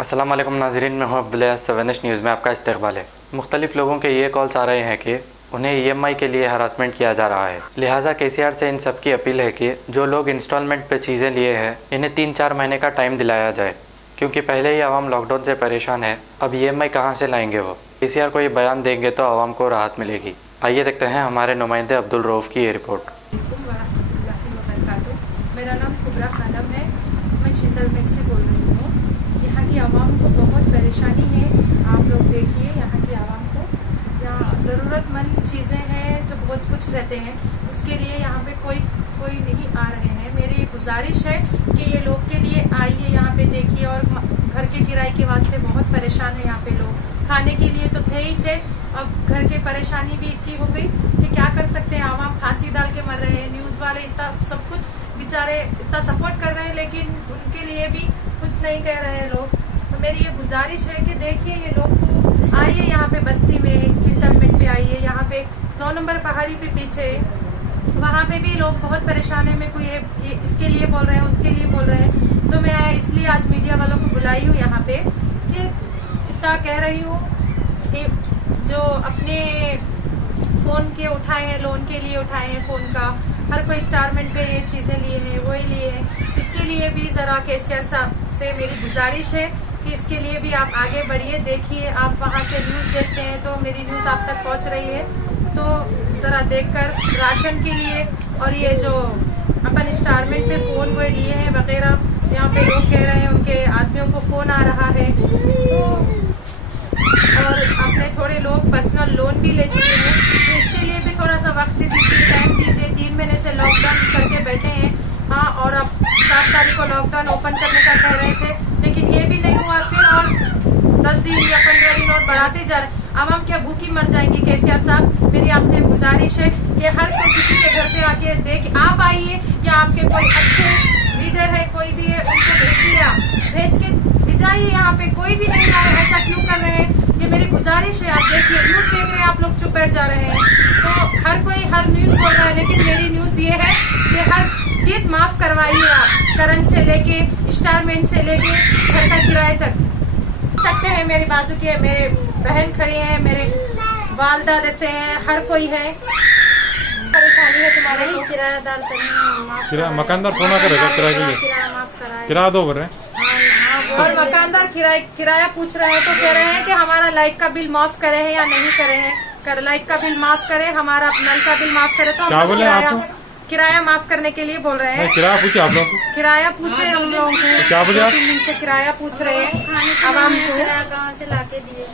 अस्सलाम वालेकुम नाज़रीन, मैं हूँ अब्दुल्ला। 7H न्यूज़ में आपका इस्तकबाल है। मुख्तलिफ लोगों के ये कॉल्स आ रहे हैं कि उन्हें EMI के लिए हरासमेंट किया जा रहा है। लिहाजा KCR से इन सब की अपील है कि जो लोग इंस्टॉलमेंट पे चीज़ें लिए हैं इन्हें 3-4 महीने का टाइम दिलाया जाए, क्योंकि पहले ही आवाम लॉकडाउन से परेशान है। अब EMI कहाँ से लाएंगे वो? KCR को ये बयान देंगे तो आवाम को राहत मिलेगी। आइए देखते हैं हमारे नुमाइंदे अब्दुल रऊफ़ की ये रिपोर्ट। मेरा नाम कुबरा खानम है, मैं चिंतलमेट से बोल रही हूँ। यहाँ की आवाम को बहुत परेशानी है। आप लोग देखिए यहाँ की आवाम को, यहाँ ज़रूरतमंद चीज़ें हैं जो बहुत कुछ रहते हैं, उसके लिए यहाँ पे कोई नहीं आ रहे हैं। मेरी गुजारिश है कि ये लोग के लिए आइए, यहाँ पे देखिए। और घर के किराए के वास्ते बहुत परेशान है यहाँ पे लोग। खाने के लिए तो थे ही थे, अब घर की परेशानी भी इतनी हो गई कि क्या कर सकते हैं। आवाम फांसी डाल के मर रहे हैं। न्यूज़ वाले इतना सब कुछ बेचारे इतना सपोर्ट कर रहे हैं, लेकिन उनके लिए भी कुछ नहीं कह रहे हैं लोग। तो मेरी ये गुजारिश है कि देखिए ये लोग को आइए यहाँ पे बस्ती में चिंतलमेट पे आइए। यहाँ पे 9 नंबर पहाड़ी पे पीछे वहाँ पे भी लोग बहुत परेशान है। मेरे को ये इसके लिए बोल रहे हैं, उसके लिए बोल रहे हैं। तो मैं इसलिए आज मीडिया वालों को बुलाई हूँ यहाँ पे कि इतना कह रही हूँ कि जो अपने फ़ोन के उठाए हैं, लोन के लिए उठाए हैं फ़ोन का, हर कोई इंस्टॉलमेंट पे ये चीज़ें लिए हैं, वही लिए हैं। इसके लिए भी ज़रा KCR साहब से मेरी गुजारिश है कि इसके लिए भी आप आगे बढ़िए। देखिए, आप वहाँ से न्यूज़ देखते हैं तो मेरी न्यूज़ आप तक पहुँच रही है, तो ज़रा देखकर राशन के लिए और ये जो अपन इंस्टॉलमेंट पे फ़ोन वो लिए हैं वगैरह, यहाँ पे लोग कह रहे हैं उनके आदमियों को फ़ोन आ रहा है। तो और अपने थोड़े लोग पर्सनल लोन भी ले चुके हैं, तो इसके लिए भी थोड़ा सा वक्त दीजिए, टाइम दीजिए। 3 महीने से लॉकडाउन करके बैठे हैं। हाँ, और अब 7 तारीख को लॉकडाउन ओपन करने का कह रहे थे, लेकिन ये भी नहीं हुआ। फिर और 10 दिन या 15 दिन और बढ़ाते जा रहे। आवाम क्या भूखी मर जाएंगी? KCR साहब, मेरी आपसे गुजारिश है कि हर कोई किसी के घर पे आके देख, आप आइए या आपके कोई अच्छे लीडर है, कोई भी है, उनको भेजिए, आप भेज के भिजाइए। यहाँ पे कोई भी नहीं आए, ऐसा क्यों कर रहे हैं? ये मेरी गुजारिश है। आप देखिए, न्यूज़ देख रहे हैं, आप लोग चुप बैठ जा रहे हैं। तो हर कोई हर न्यूज़ बोल रहा है, लेकिन मेरी न्यूज़ ये है कि हर चीज़ माफ़ करवाइए आप, करंट से लेके इंस्टॉलमेंट से लेके घर का किराए तक सकते हैं। मेरी बाजू के मेरे बहन खड़ी हैं, मेरे वालदा जैसे हैं, हर कोई है। परेशानी है तुम्हारे को? किराएदार किराया मकानदार फोन करेगा किराए के लिए, किराया माफ कराए, किराया दो बोल रहे हैं। और मकानदार किराया पूछ रहे हैं, तो कह रहे हैं कि हमारा लाइट का बिल माफ करे हैं या नहीं करे हैं। लाइट का बिल माफ करे, हमारा नल का बिल माफ करे। तो क्या बोले आपको? किराया माफ करने के लिए बोल रहे हैं। किराया पूछे आप लोगों को? किराया पूछे हम लोगों को। क्या बोले आप? 3 दिन से किराया पूछ रहे हैं आवाम को। कहाँ से लाके दिए?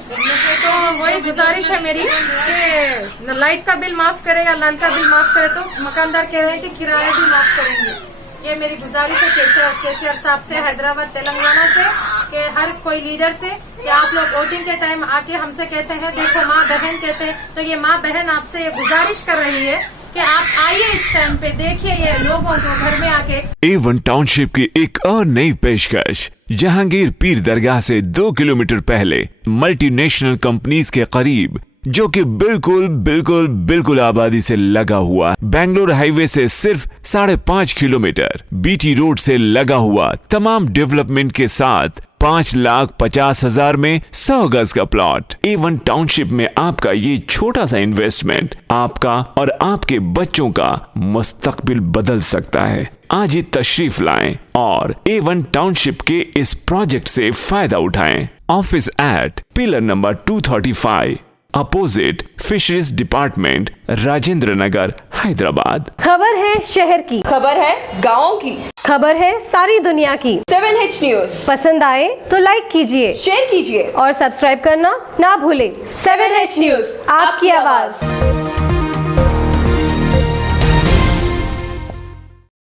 तो वही गुजारिश है मेरी कि लाइट का बिल माफ करे या नल का बिल माफ करे। तो मकानदार कह रहे हैं कि किराया भी माफ करेंगे। ये मेरी गुजारिश है KCR साहब से, हैदराबाद तेलंगाना से, कि हर कोई लीडर से कि आप लोग वोटिंग के टाइम आके हमसे कहते हैं, देखो माँ बहन कहते हैं, तो ये माँ बहन आपसे ये गुजारिश कर रही है कि आप आइए इस टाइम पे, देखिए ये लोगों को घर में आके। A1 टाउनशिप की एक और नई पेशकश जहांगीर पीर दरगाह से 2 किलोमीटर पहले मल्टीनेशनल कंपनीज के करीब, जो कि बिल्कुल आबादी से लगा हुआ, बेंगलोर हाईवे से सिर्फ 5.5 किलोमीटर, BT रोड से लगा हुआ, तमाम डेवलपमेंट के साथ 5,50,000 में 100 गज का प्लॉट। A1 टाउनशिप में आपका ये छोटा सा इन्वेस्टमेंट आपका और आपके बच्चों का मुस्तकबिल बदल सकता है। आज ही तशरीफ लाएं और A1 टाउनशिप के इस प्रोजेक्ट से फायदा उठाएं। Office at pillar number 235 opposite fisheries department, Rajendra Nagar, Hyderabad. खबर है शहर की, खबर है गाँव की, खबर है सारी दुनिया की। 7H न्यूज़ पसंद आए तो लाइक कीजिए, शेयर कीजिए और सब्सक्राइब करना ना भूलें। 7H न्यूज़, आपकी आवाज।